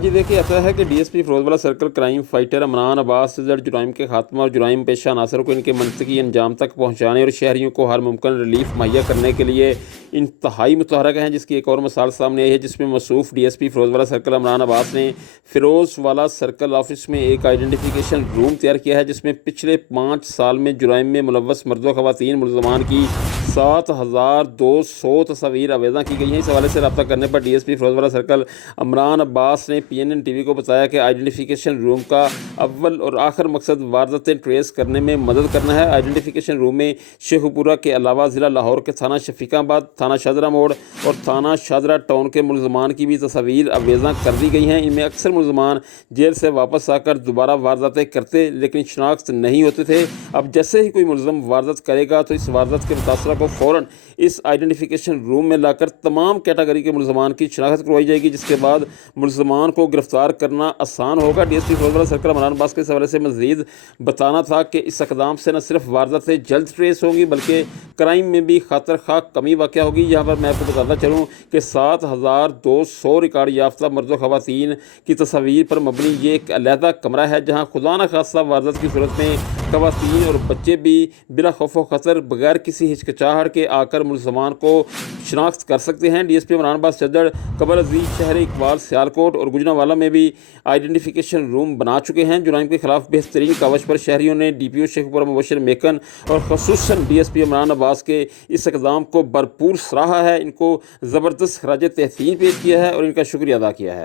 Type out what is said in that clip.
جی دیکھیے ایسا ہے کہ ڈی ایس پی فیروز والا سرکل کرائم فائٹر عمران عباس سے جرائم کے خاتمہ اور جرائم پیشہ عناصر کو ان کے منطقی انجام تک پہنچانے اور شہریوں کو ہر ممکن ریلیف مہیا کرنے کے لیے انتہائی متحرک ہیں، جس کی ایک اور مثال سامنے آئی ہے جس میں موصوف ڈی ایس پی فیروز والا سرکل عمران عباس نے فیروز والا سرکل آفس میں ایک آئیڈینٹیفیکیشن روم تیار کیا ہے جس میں پچھلے 5 سال میں جرائم میں ملوث مرد و خواتین ملزمان کی 7,200 تصاویر آویزاں کی گئی ہیں۔ اس حوالے سے رابطہ کرنے پر ڈی ایس پی فیروز والا سرکل عمران عباس نے پی این این ٹی وی کو بتایا کہ آئیڈینٹیفیکیشن روم کا اول اور آخر مقصد وارداتیں ٹریس کرنے میں مدد کرنا ہے۔ آئیڈینٹیفیکیشن روم میں شیخو پورہ کے علاوہ ضلع لاہور کے تھانہ شفیق آباد، تھانہ شاہدرہ موڑ اور تھانہ شاہدرہ ٹاؤن کے ملزمان کی بھی تصاویر آویزاں کر دی گئی ہیں۔ ان میں اکثر ملزمان جیل سے واپس آ کر دوبارہ وارداتیں کرتے لیکن شناخت نہیں ہوتے تھے۔ اب جیسے ہی کوئی ملزم واردات کرے گا تو اس واردات کے متاثرہ کو فوراً اس آئیڈینٹیفیکیشن روم میں لا کر تمام کیٹاگری کے ملزمان کی شناخت کروائی جائے گی، جس کے بعد ملزمان کو گرفتار کرنا آسان ہوگا۔ ڈی ایس پی فیروز والا سرکل عمران عباس کے اس حوالے سے مزید بتانا تھا کہ اس اقدام سے نہ صرف وارداتیں جلد ٹریس ہوں گی بلکہ کرائم میں بھی خاطر خواہ کمی واقع ہوگی۔ یہاں پر میں آپ کو بتاتا چلوں کہ 7,200 ریکارڈ یافتہ مرد و خواتین کی تصاویر پر مبنی یہ ایک علیحدہ کمرہ ہے جہاں خدا نہ خواستہ واردات کی صورت میں خواتین اور بچے بھی بلا خوف و خطر بغیر کسی ہچکچاہٹ کے آ کر ملزمان کو شناخت کر سکتے ہیں۔ ڈی ایس پی عمران عباس چدر قبر عزیز شہر اقبال سیالکوٹ اور گجرانوالہ میں بھی آئیڈینٹیفیکیشن روم بنا چکے ہیں۔ جرائم کے خلاف بہترین کاوش پر شہریوں نے ڈی پی او شیخو پورہ مبشر میکن اور خصوصاً ڈی ایس پی عمران عباس کے اس اقدام کو بھرپور سراہا ہے، ان کو زبردست خراج تحسین پیش کیا ہے اور ان کا شکریہ ادا کیا ہے۔